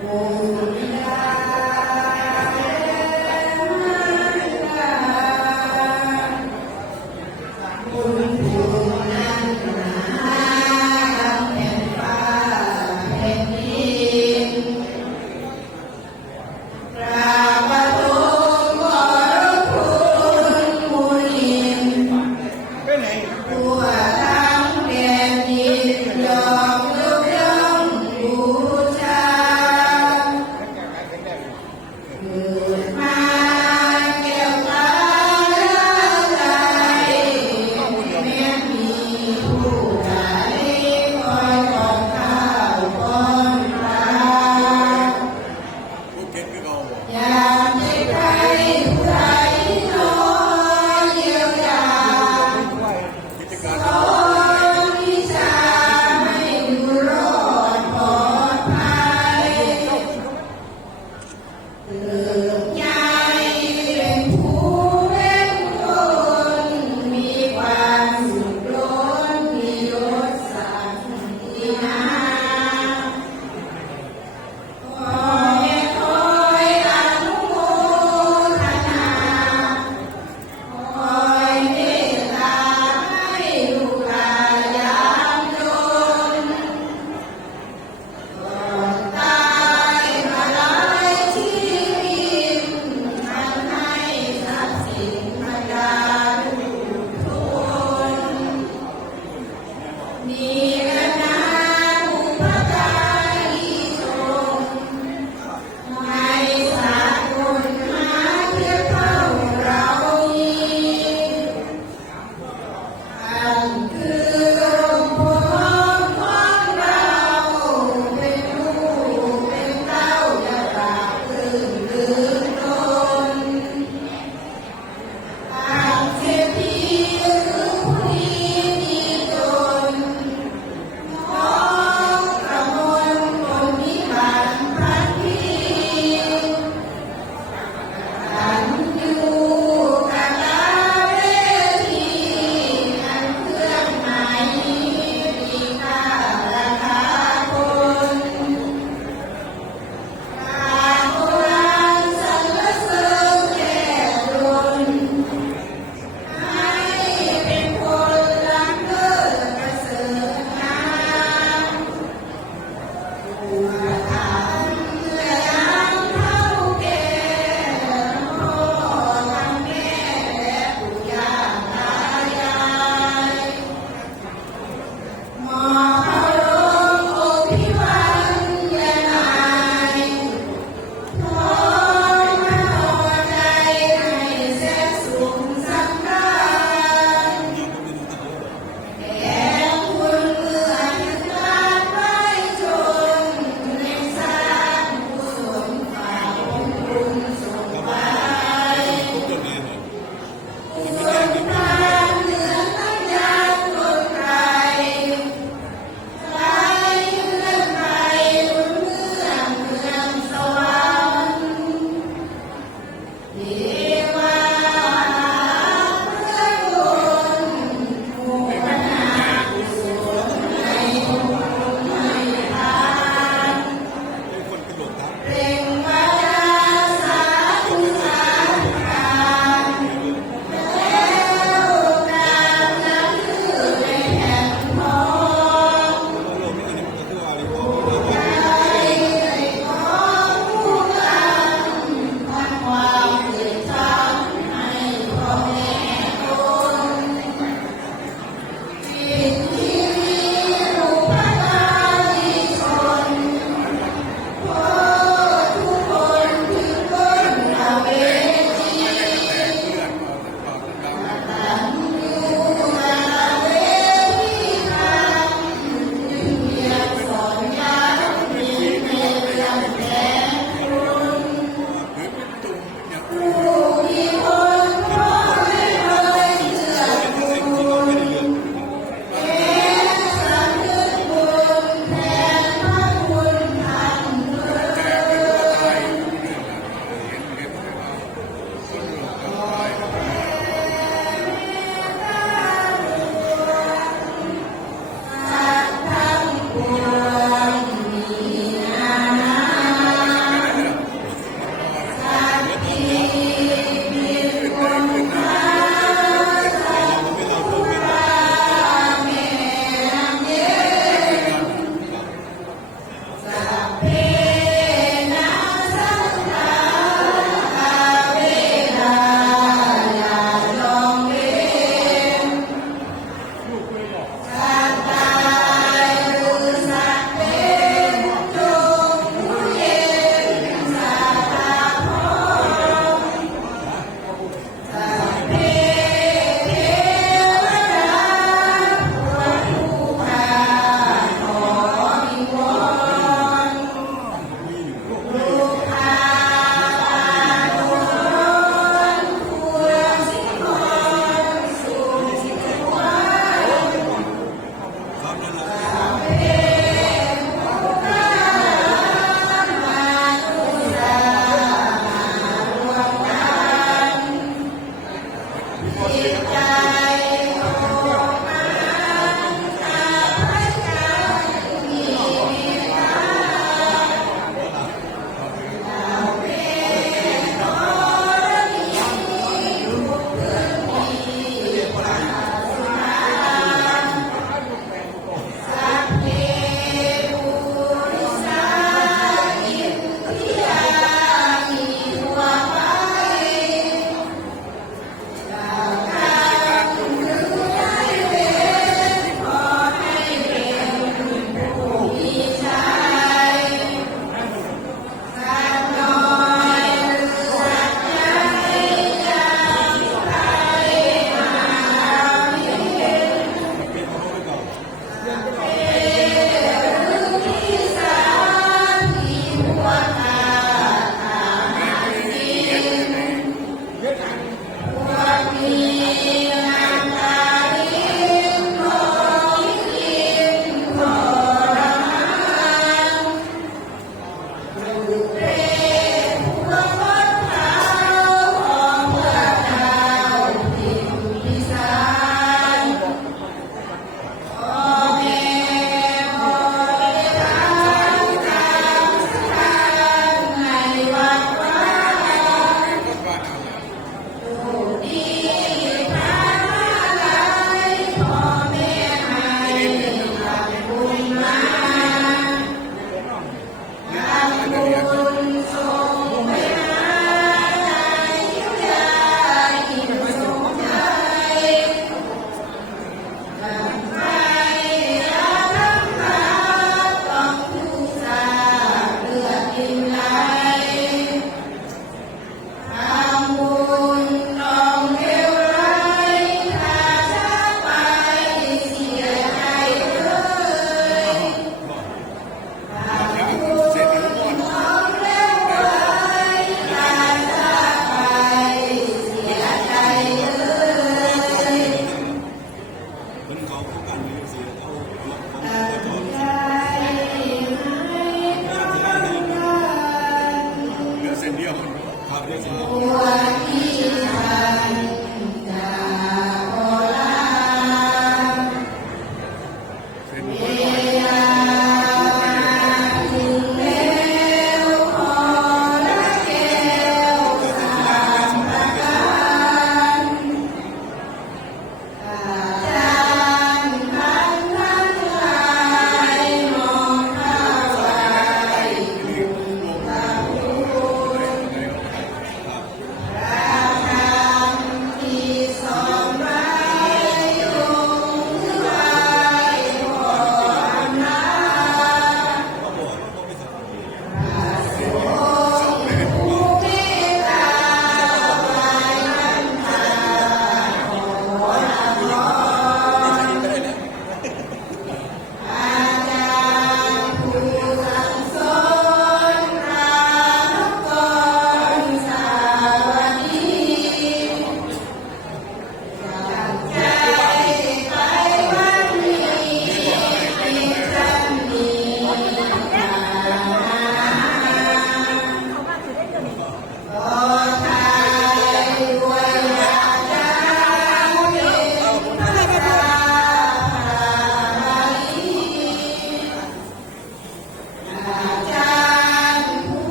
Amém. Maria.